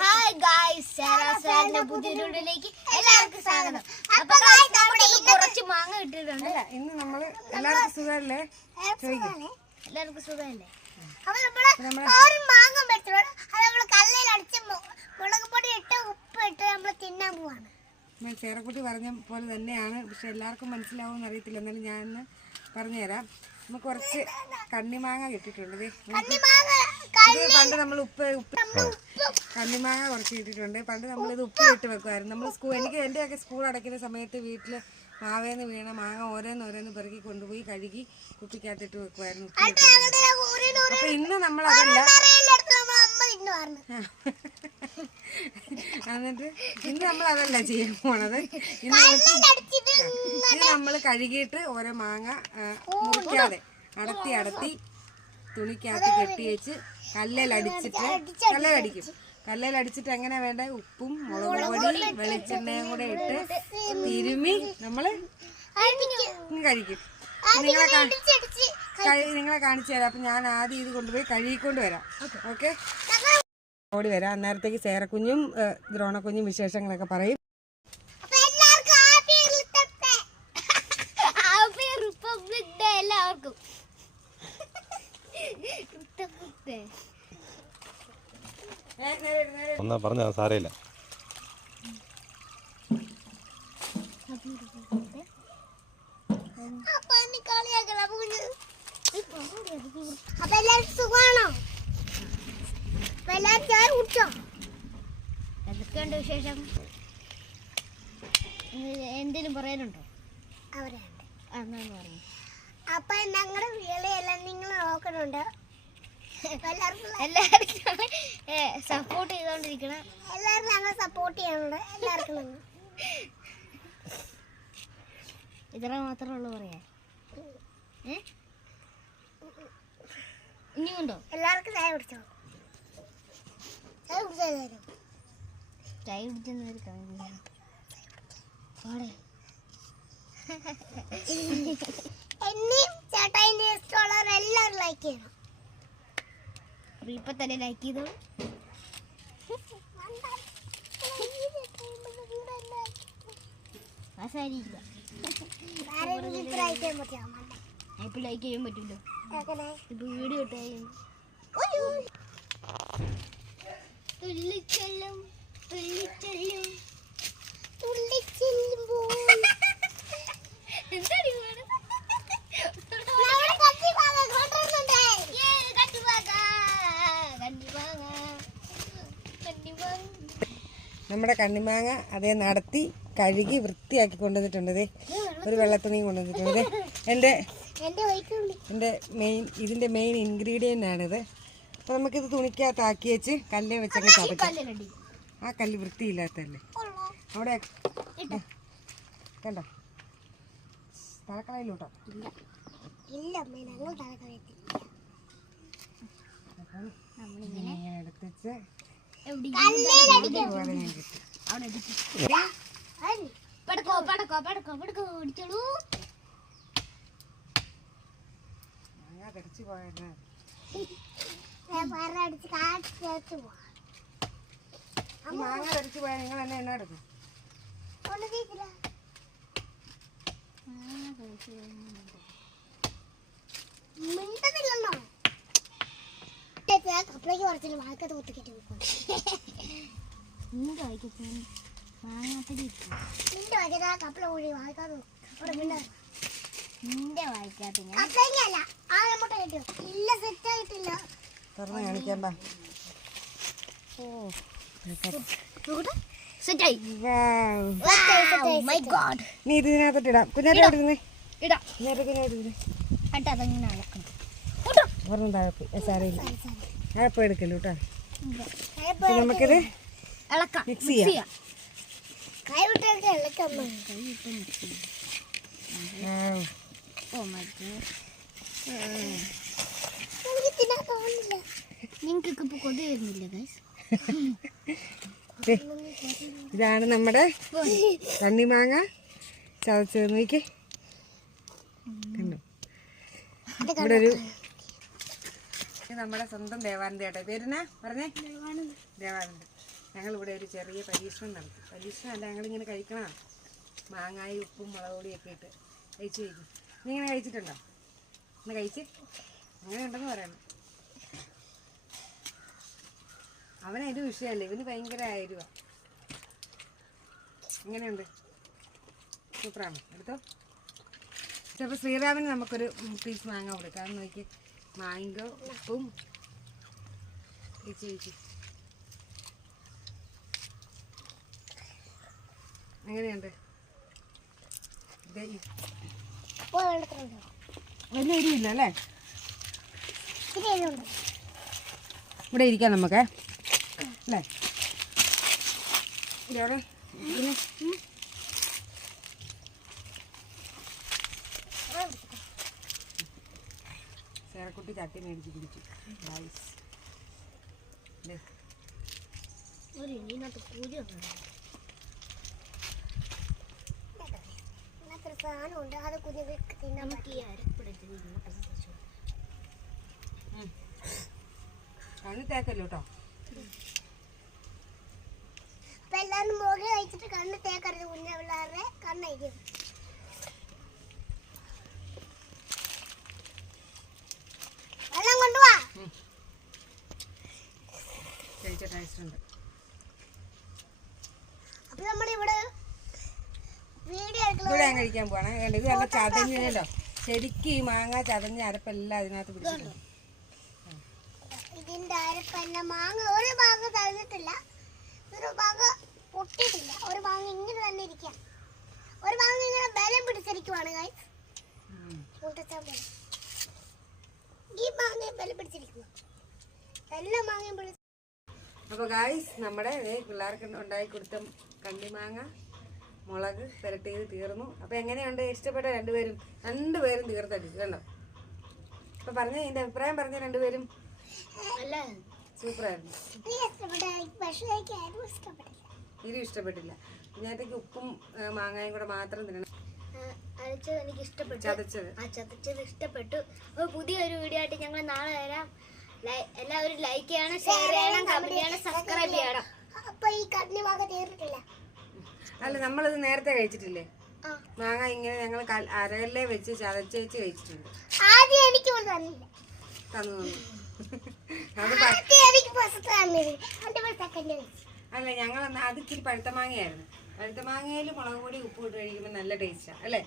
Hi guys, സാറാസാറിന്റെ പുതിയ വീഡിയോയിലേക്ക് എല്ലാവർക്കും സ്വാഗതം. അപ്പൊ കുറച്ച് മാങ്ങ കിട്ടിയിട്ടുണ്ട്. ഇന്ന് നമ്മള് എല്ലാവർക്കും സുഖമല്ലേ? എല്ലാവർക്കും സുഖമല്ലേ? അപ്പൊ നമ്മള് ഒരു മാങ്ങ മേടിച്ചിട്ടുണ്ട്. അത് നമ്മള് കല്ലിൽ അടിച്ച് മുളക് പൊടി ഇട്ട് ഉപ്പ് ഇട്ട് നമ്മള് തിന്നാൻ പോവാണ്. ചേറക്കുട്ടി പറഞ്ഞ പോലെ തന്നെയാണ്, പക്ഷെ എല്ലാവർക്കും മനസ്സിലാവുമെന്ന് അറിയത്തില്ല. എന്നാലും ഞാൻ പറഞ്ഞുതരാം. നമുക്ക് കുറച്ച് കണ്ണിമാങ്ങ കിട്ടിയിട്ടുണ്ട്. പണ്ട് നമ്മൾ കണ്ണിമാങ്ങ കുറച്ച് കിട്ടിയിട്ടുണ്ട്. പണ്ട് നമ്മളിത് ഉപ്പ് ഇട്ട് വെക്കുമായിരുന്നു. നമ്മൾ എൻ്റെയൊക്കെ സ്കൂൾ അടയ്ക്കുന്ന സമയത്ത് വീട്ടിൽ മാവേന്ന് വീണ മാങ്ങ ഓരോന്നോരോന്ന് പെറുക്കി കൊണ്ടുപോയി കഴുകി കുപ്പിക്കകത്തിട്ട് വെക്കുമായിരുന്നു. അപ്പൊ ഇന്ന് നമ്മളതല്ല, എന്നിട്ട് ഇന്ന് നമ്മളതല്ല ചെയ്യാൻ പോണത്. ഇത് നമ്മൾ കഴുകിയിട്ട് ഓരോ മാങ്ങ മുറിക്കാതെ അടത്തി തുണിക്കകത്ത് കെട്ടി വെച്ച് കല്ലിലടിച്ചിട്ട് എങ്ങനെ വേണ്ട ഉപ്പും മുളക് പൊടി വെളിച്ചെണ്ണയും കൂടെ ഇട്ട് തിരുമ്മി നമ്മള് കഴിക്കും. നിങ്ങളെ കാണിച്ചു തരാം. അപ്പൊ ഞാൻ ആദ്യം ഇത് കൊണ്ടുപോയി കഴുകിക്കൊണ്ട് വരാം. ഓക്കെ, ഓടി വരാം. അന്നേരത്തേക്ക് സേറക്കുഞ്ഞും ദ്രോണക്കുഞ്ഞും വിശേഷങ്ങളൊക്കെ പറയും. എല്ലാവർക്കും ഒന്നാ പറഞ്ഞ സാരയില്ല. അപ്പൊ എല്ലാവർക്കും സുഖമാണോ? എല്ലാവരും ചായ കുടിച്ചോ? എന്തൊക്കെയുണ്ട് വിശേഷം? എന്തെങ്കിലും പറയാനുണ്ടോ? അവരുണ്ട്. എന്നാന്ന് പറഞ്ഞു. അപ്പൊ ഞങ്ങളുടെ വീളെല്ലാം നിങ്ങൾ നോക്കണുണ്ട്. എല്ലാവർക്കും സപ്പോർട്ട് ചെയ്തോണ്ടിരിക്കണം. എല്ലാവരും ഞങ്ങൾ സപ്പോർട്ട് ചെയ്യാനുണ്ട്. എല്ലാവർക്കും ഇത്ര മാത്രമേ ഉള്ളൂ പറയാ. ഇനിയുണ്ടോ? എല്ലാവർക്കും ചായ കുടിച്ചോ? ചായ കുടിച്ചോ? ചായ കുടിച്ചൊരു കാര്യം. എന്നെയും ചേട്ടായിന്റെ ഇഷ്ടമുള്ളവർ എല്ലാവരും ലൈക്ക് ചെയ്യണം. ഇപ്പൊ തന്നെ ലൈക്ക് ചെയ്തോ. ഇപ്പൊ ലൈക്ക് ചെയ്യാൻ പറ്റില്ലോ. ഇപ്പൊ വീഡിയോ ഇട്ടാലും നമ്മുടെ കണ്ണിമാങ്ങ അതേ നടത്തി കഴുകി വൃത്തിയാക്കി കൊണ്ടുവന്നിട്ടുണ്ട്. ഒരു വെള്ളത്തുണിയും കൊണ്ടുവന്നിട്ടുണ്ട്. ഇതിൻ്റെ മെയിൻ ഇൻഗ്രീഡിയൻ്റ് ആണിത്. അപ്പോൾ നമുക്കിത് തുണിക്കകത്താക്കി വെച്ച് കല്ല് വെച്ചൊക്കെ ചതക്കാം. ആ കല്ല് വൃത്തിയില്ലാത്തല്ലേ അവിടെ കണ്ടോ? തലക്കളയിലോട്ടോ ഇങ്ങനെ എടുത്തിച്ച് കടിച്ചു പോയല്ലേ. മാങ്ങ കടിച്ചു പോയാൽ നിങ്ങൾ എന്നെ എന്നാ എടുക്കും? മിണ്ടതില്ലെന്നോ? കപ്പളേക്ക് കുറച്ചില്ല വാഴക്കത്ത് കുത്തിക്കിട്ട് നിന്റെ കപ്പള കൂടി വാഴക്കാത്ത നിന്റെ വായിക്കാത്ത കപ്പളേക്കല്ല ആ മുട്ട കിട്ടിയോ? ഇല്ല, സെറ്റ് ആയിട്ടില്ല. തുറന്ന് കാണിക്കണ്ട. നീ ഇതിനകത്തോട്ട് ഇടാം. കുഞ്ഞാറ്റ ഒരെണ്ണം താഴെ സാരയില്ല. അഴപ്പം എടുക്കല്ലോ കേട്ടോ. നമുക്കിത് മിക്സ് ചെയ്യാം. നിങ്ങൾക്കൊക്കെ ഇപ്പൊ കൊതി വരുന്നില്ല ഗൈസ്. ഇതാണ് നമ്മുടെ കണ്ണിമാങ്ങ ചതച്ചത്. നോക്കി കണ്ടോ? ഇവിടെ ഒരു ഇത് നമ്മുടെ സ്വന്തം ദേവാനന്ദ ചേട്ടാ. പേരെന്നാ പറഞ്ഞേ? ദേവാനന്ദ. ഞങ്ങളിവിടെ ഒരു ചെറിയ പരീക്ഷണം നടത്തി. പരീക്ഷണം അല്ല, ഞങ്ങളിങ്ങനെ കഴിക്കണം. മാങ്ങായും ഉപ്പും മുളക് പൊടിയൊക്കെ ഇട്ട് കഴിച്ച് കഴിക്കും. നീ ഇങ്ങനെ കഴിച്ചിട്ടുണ്ടോ? ഒന്ന് കഴിച്ച് അങ്ങനെ ഉണ്ടെന്ന് പറയണം. അവനൊരു വിഷയമല്ലേ, ഇവന് ഭയങ്കര എരിവാ. എങ്ങനെയുണ്ട്? സൂപ്പറാണ്. എടുത്തോ. ചിലപ്പോൾ ശ്രീറാമിന് നമുക്കൊരു പീസ് മാങ്ങ കൊടുക്കാം. അത് നോക്കി മാങ്ങോ ഉപ്പും കഴിച്ച് എങ്ങനെയുണ്ട്? വലിയ എരിവില്ല അല്ലേ? ഇവിടെ ഇരിക്കാം നമുക്ക് അല്ലേ? ഇവിടെ ചേരക്കുട്ടി ചട്ടി മേടിച്ച് പിടിച്ചു. സാധനമുണ്ട്, അത് കുഞ്ഞുങ്ങൾക്ക് തിന്നാൻ പറ്റിയ കണ്ണ് തേക്കല്ലോ കേട്ടോ. അപ്പൊ എല്ലാവരും മുഖം കഴിച്ചിട്ട് കണ്ണ് തേക്കരുത്. കുഞ്ഞു പിള്ളേരുടെ കണ്ണഴിക്കും. വെള്ളം കൊണ്ടുപോവാ. കഴിച്ച ടേസ്റ്റ് ഉണ്ട്. അപ്പൊ നമ്മളിവിടെ വീഡിയോ ഇവിടെ ഞാൻ കഴിക്കാൻ പോവാണ്. ഇത് നല്ല ചതഞ്ഞോ ശരിക്കും ഈ മാങ്ങ ചതഞ്ഞ അരപ്പെല്ലാം അതിനകത്ത് പിടിച്ചിട്ടുണ്ട്. ഇതിന്റെ അരപ്പല്ല. മാങ്ങ ഒരു ഭാഗം തഴഞ്ഞിട്ടില്ല, ഒരു ഭാഗം പൊട്ടിയിട്ടില്ല. ഒരു ഭാഗം ഇങ്ങനെ തന്നെ ഇരിക്കാം. ഒരു ഭാഗം ഇങ്ങനെ ബലം പിടിച്ചിരിക്കുവാണ് ഗൈസ്. ഈ മാങ്ങയും ബലം പിടിച്ചിരിക്കുന്നു. എല്ലാ മാങ്ങയും പിടിച്ച്. അപ്പോൾ ഗായ്സ് നമ്മുടെ പിള്ളേർക്ക് ഉണ്ടാക്കി കൊടുത്ത കണ്ണിമാങ്ങ മുളക് പുരട്ടിയത് തീർന്നു. അപ്പോൾ എങ്ങനെയുണ്ട്? ഇഷ്ടപ്പെട്ട രണ്ടുപേരും തീർത്തടിച്ചു കണ്ടോ? അപ്പോൾ പറഞ്ഞ ഇതിൻ്റെ അഭിപ്രായം പറഞ്ഞ രണ്ടുപേരും സൂപ്പറായിരുന്നു. ഇതും ഇഷ്ടപ്പെട്ടില്ല. ഇതിനകത്തേക്ക് ഉപ്പും മാങ്ങയും കൂടെ മാത്രം തിന്നണം. എനിക്ക് ഇഷ്ടപ്പെട്ടു. ചതച്ചത് ഇഷ്ടപ്പെട്ടു. അപ്പോൾ പുതിയൊരു വീഡിയോ ആയിട്ട് ഞങ്ങൾ നാളെ വരാം. എല്ലാവരും ലൈക്ക് ചെയ്യണം, ഷെയർ ചെയ്യണം, കമന്റ് ചെയ്യണം, സബ്സ്ക്രൈബ് ചെയ്യണം. അപ്പൊ ഈ കണ്ണിമാങ്ങ തീർന്നിട്ടില്ല. അല്ല, നമ്മളിത് നേരത്തെ കഴിച്ചിട്ടില്ലേ? മാങ്ങ ഇങ്ങനെ ഞങ്ങൾ അരകല്ലേ വെച്ച് ചതച്ച് കഴിച്ചിട്ടുണ്ട്. ആദ്യം എനിക്ക് തന്നില്ല. തന്നു അല്ല, ഞങ്ങൾ അത് ഇച്ചിരി പഴുത്ത മാങ്ങയായിരുന്നു. പഴുത്ത മാങ്ങയിൽ മുളക് പൊടി ഉപ്പ് ഇട്ട് കഴിക്കുമ്പോൾ നല്ല ടേസ്റ്റാ അല്ലേ?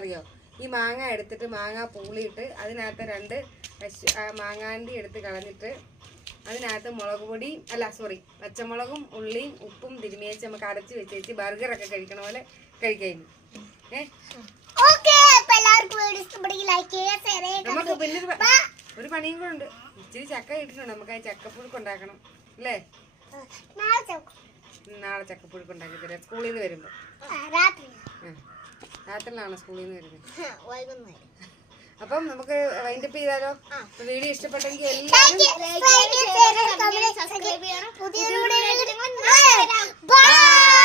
അറിയോ? ഈ മാങ്ങ എടുത്തിട്ട് മാങ്ങ പൂളിയിട്ട് അതിനകത്ത് 2 മാങ്ങാണ്ടി എടുത്ത് കളഞ്ഞിട്ട് അതിനകത്ത് മുളക് പൊടി പച്ചമുളകും ഉള്ളിയും ഉപ്പും തിരുമിയേച്ച് നമുക്ക് അടച്ച് വെച്ചേച്ച് ബർഗറൊക്കെ കഴിക്കണ പോലെ കഴിക്കായിരുന്നു. നമുക്ക് പിന്നെ ഒരു പണിയും കൂടെ ഉണ്ട്. ഇച്ചിരി ചക്ക ഇട്ടിട്ടുണ്ട്. നമുക്ക് ആ ചക്കപ്പുഴുക്ക് ഉണ്ടാക്കണം അല്ലേ? നാളെ ചക്കപ്പുഴുക്ക് ഉണ്ടാക്കി തരാം സ്കൂളിൽ നിന്ന് വരുമ്പോ. രാത്രിയിലാണ് സ്കൂളിൽ നിന്ന് വരുന്നത്. അപ്പം നമുക്ക് വൈൻഡപ്പ് ചെയ്താലോ? വീഡിയോ ഇഷ്ടപ്പെട്ടെങ്കിൽ എല്ലാവരും ബൈ.